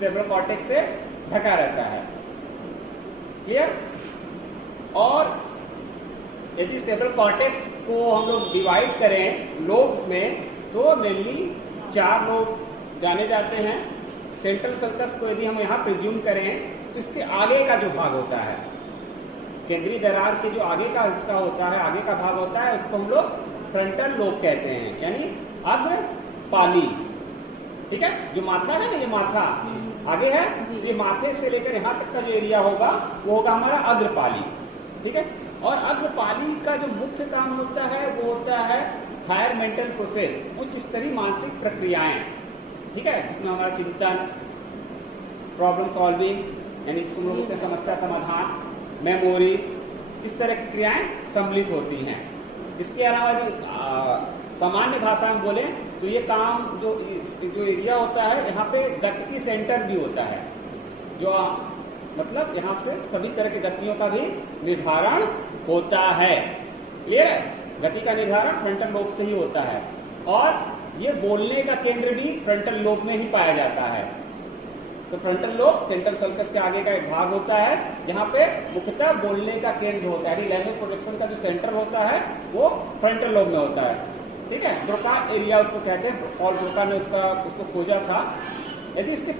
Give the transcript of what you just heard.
Cerebral cortex से ढका रहता है। क्लियर? और यदि सेरेब्रल कॉर्टेक्स को हम लोग डिवाइड करें लोब में, तो मेनली 4 लोब जाने जाते हैं। सेंट्रल सर्कस को यदि हम यहाँ प्रिज्यूम करें तो इसके आगे का जो भाग होता है, केंद्रीय दरार के जो आगे का हिस्सा होता है, आगे का भाग होता है, उसको हम लोग फ्रंटल लोब कहते हैं, यानी अग्रपाली। ठीक है? जो माथा है ना, ये माथा आगे है, तो ये माथे से लेकर यहाँ तक का जो एरिया होगा वो होगा हमारा अग्रपाली। ठीक है? और अग्रपाली का जो मुख्य काम होता है वो होता है हायर मेंटल प्रोसेस, उच्च स्तरीय मानसिक प्रक्रियाएं। ठीक है? जिसमें हमारा चिंतन, प्रॉब्लम सॉल्विंग, यानी इसको हम लोग बोलते हैं समस्या समाधान, मेमोरी, इस तरह की क्रियाएं सम्मिलित होती हैं। इसके अलावा यदि सामान्य भाषा में बोले तो ये काम जो एरिया होता है, यहाँ पे गति सेंटर भी होता है, जो मतलब यहाँ से सभी तरह की गतियों का भी निर्धारण होता है। क्लियर है? गति का निर्धारण फ्रंटल लोब से ही होता है, और ये बोलने का केंद्र भी फ्रंटल लोब में ही पाया जाता है। तो फ्रंटल लोब सेंट्रल सर्कस के आगे का एक भाग होता है, जहाँ पे मुख्यतः बोलने का केंद्र होता है। लैंग्वेज प्रोडक्शन का जो सेंटर होता है वो फ्रंटल लोब में होता है। ठीक है? ब्रोका एरिया उसको कहते हैं, और ब्रोका ने उसको खोजा था। यदि इसके